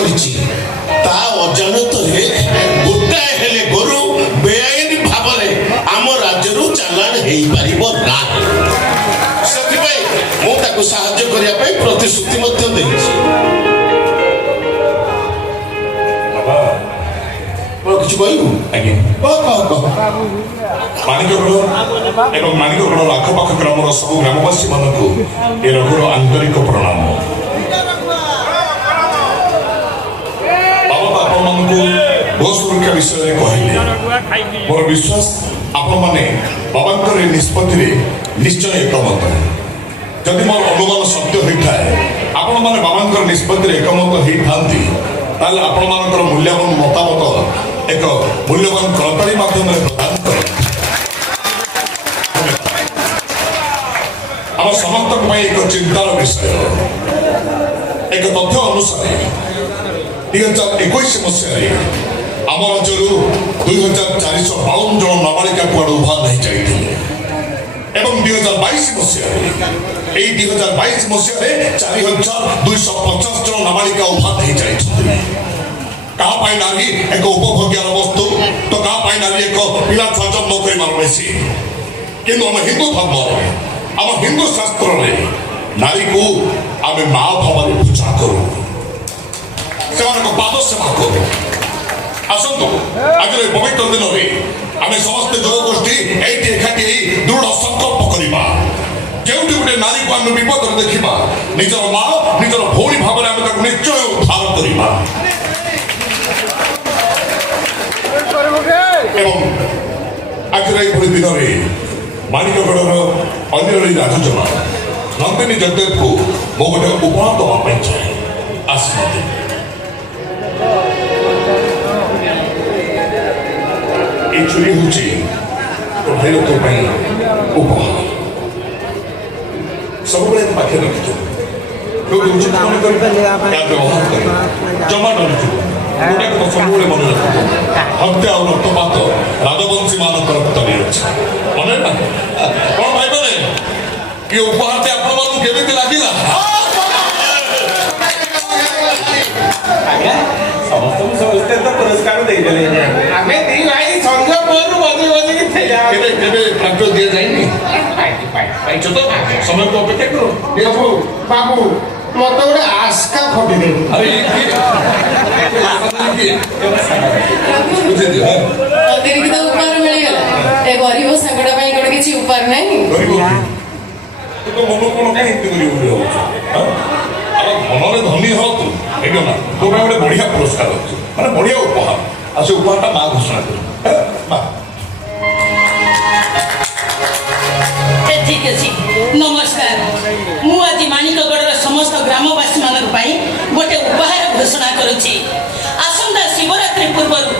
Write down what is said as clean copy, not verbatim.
କରିଛି ତା ଅଜାଣତରେ ଗୋଟାଏ ହେଲେ ଗୋରୁ ବେଆଇନ ଭାବରେ ଆମ ରାଜ୍ୟରୁ ଚାଲାଣ ହେଇପାରିବ ନାହିଁ। ସେଥିପାଇଁ ମୁଁ ତାକୁ ସାହାଯ୍ୟ କରିବା ପାଇଁ ପ୍ରତିଶ୍ରୁତି ମଧ୍ୟ ଦେଇଛି। କିଛି କହିବୁ? ଆଜ୍ଞା ମାଣିକଗଡ଼ ଏବଂ ମାଣିକଗଡ଼ର ଆଖପାଖ ଗ୍ରାମର ସବୁ ଗ୍ରାମବାସୀ ମାନଙ୍କୁ ଏ ରଘୁର ଆନ୍ତରିକ ପ୍ରଣାମ। ବାବା ଆପଣମାନଙ୍କୁ ଗୋ ସୁରକ୍ଷା ବିଷୟରେ କହିଲେ ମୋର ବିଶ୍ୱାସ ଆପଣମାନେ ବାବାଙ୍କର ଏ ନିଷ୍ପତ୍ତିରେ ନିଶ୍ଚୟ ଏକମତ। ଯଦି ମୋର ଅନୁମାନ ସତ୍ୟ ହୋଇଥାଏ ଆପଣମାନେ ବାବାଙ୍କର ନିଷ୍ପତ୍ତିରେ ଏକମତ ହେଇଥାନ୍ତି ତାହେଲେ ଆପଣମାନଙ୍କର ମୂଲ୍ୟବାନ ମତାମତ ଏକ ମୂଲ୍ୟବାନ କରତାଳି ମାଧ୍ୟମରେ ପ୍ରଦାନ କରନ୍ତି। ଆମ ସମସ୍ତଙ୍କ ପାଇଁ ଏକ ଚିନ୍ତାର ବିଷୟ। ଏକ ତଥ୍ୟ ଅନୁସାରେ 2021 ମସିହାରେ ଆମ ରାଜ୍ୟରୁ 2452 ଜଣ ନାବାଳିକା କୁଆଡ଼େ ଉଭାନ ହେଇଯାଇଥିଲେ ଏବଂ 2022 ମସିହାରେ ଏହି 2022 ମସିହାରେ 4250 ଜଣ ନାବାଳିକା ଉଭାନ ହେଇଯାଇଛନ୍ତି। କାହା ପାଇଁ ନାରୀ ଏକ ଉପଭୋଗ୍ୟର ବସ୍ତୁ ତ କାହା ପାଇଁ ନାରୀ ଏକ ପିଲା ଛୁଆ ଜନ୍ମ କରିବାର ମେସିନ୍। କିନ୍ତୁ ଆମ ହିନ୍ଦୁ ଧର୍ମରେ ଆମ ହିନ୍ଦୁ ଶାସ୍ତ୍ରରେ ନାରୀକୁ ଆମେ ମା ଭାବରେ ପୂଜା କରୁ, ସେମାନଙ୍କ ପାଦ ସେବା କରୁ। ଆସନ୍ତୁ ଆଜିର ପବିତ୍ର ଦିନରେ ଆମେ ସମସ୍ତେ ଯୋଗ ଗୋଷ୍ଠୀ ଏଇଠି ଏକାଠି ହେଇ ଦୃଢ଼ ସଂକଳ୍ପ କରିବା ଯେଉଁଠି ଗୋଟେ ନାରୀକୁ ଆମେ ବିପଦରେ ଦେଖିବା ନିଜର ମା ନିଜର ଭଉଣୀ ଭାବରେ ଆମେ ତାକୁ ନିଶ୍ଚୟ ଉଦ୍ଧାର କରିବା। ଏବଂ ଆଜିର ଏଇଭଳି ଦିନରେ ମାଣିକଗଡ଼ର ଅନ୍ୟରୀ ରାଜଜମା ନନ୍ଦିନୀ ଜଗଦେବକୁ ମୁଁ ଗୋଟେ ଉପହାର ଦେବା ପାଇଁ ଚାହେଁ। ଆସନ୍ତି এই চুরি হচ্ছে তোর ভাইর তোর ପାଇଁ ଉପହାର ସବୁବେଳେ ପାଖରେ ରଖିଛୁ। ଉଚିତ ମନେ କରି ଏହା ବ୍ୟବହାର କରି ଜମା ଡରିଥିବ। ଗୋଟାକ ତ ସବୁବେଳେ ମନେ ରଖିବ ହତ୍ୟା ଆଉ ରକ୍ତପାତ ରାଜବଂଶୀ ମାନଙ୍କର ରକ୍ତରେ ଅଛି ମନେ ନା କଣ ଭାଇମାନେ ଏ ଉପହାରଟି ଆପଣମାନଙ୍କୁ କେମିତି ଲାଗିଲା? ସମସ୍ତଙ୍କୁ ସମସ୍ତେ ତ ପୁରସ୍କାର ଦେଇଦେଲେ। ଆମେ ଦି ଭାଇ ସଞ୍ଜ ପହରୁ ବଜି ବଜିକି ଥିଲା। କେବେ ପ୍ରାପ୍ୟ ଦିଆଯାଇନି? ପାଇଛ ତ ସମୟକୁ ଅପେକ୍ଷା କର। ବାବୁ ମତେ ଗୋଟେ ଆସ୍କା ଖଟିଦେବି। ଉପହାର ମିଳିଗଲା। ଏ ଗରିବ ସାଙ୍ଗଟା ପାଇଁ ଗୋଟେ କିଛି ଉପହାର ନାହିଁ? ତୁ ତ ମନ କଣ କାହିଁ ଏମିତି କରିବୁ ବୋଲି ଭାବୁଛୁ? ମନରେ ଧନୀ ହଉ ତୁ ଏଇଟା ନା ତୋ ପାଇଁ ଗୋଟେ ବଢିଆ ପୁରସ୍କାର ଅଛି ମାନେ ବଢିଆ ଉପହାର ଆଉ ସେ ଉପହାରଟା ମା ଘୋଷଣା କରୁ। ଠିକ ଅଛି ନମସ୍କାର। ମୁଁ ଆଜି ମାଣିକଗଡ଼ର ସମସ୍ତ ଗ୍ରାମବାସୀ ମାନଙ୍କ ପାଇଁ ଗୋଟେ ଉପହାର ଘୋଷଣା କରୁଛି। ଆସନ୍ତା ଶିବରାତ୍ରି ପୂର୍ବରୁ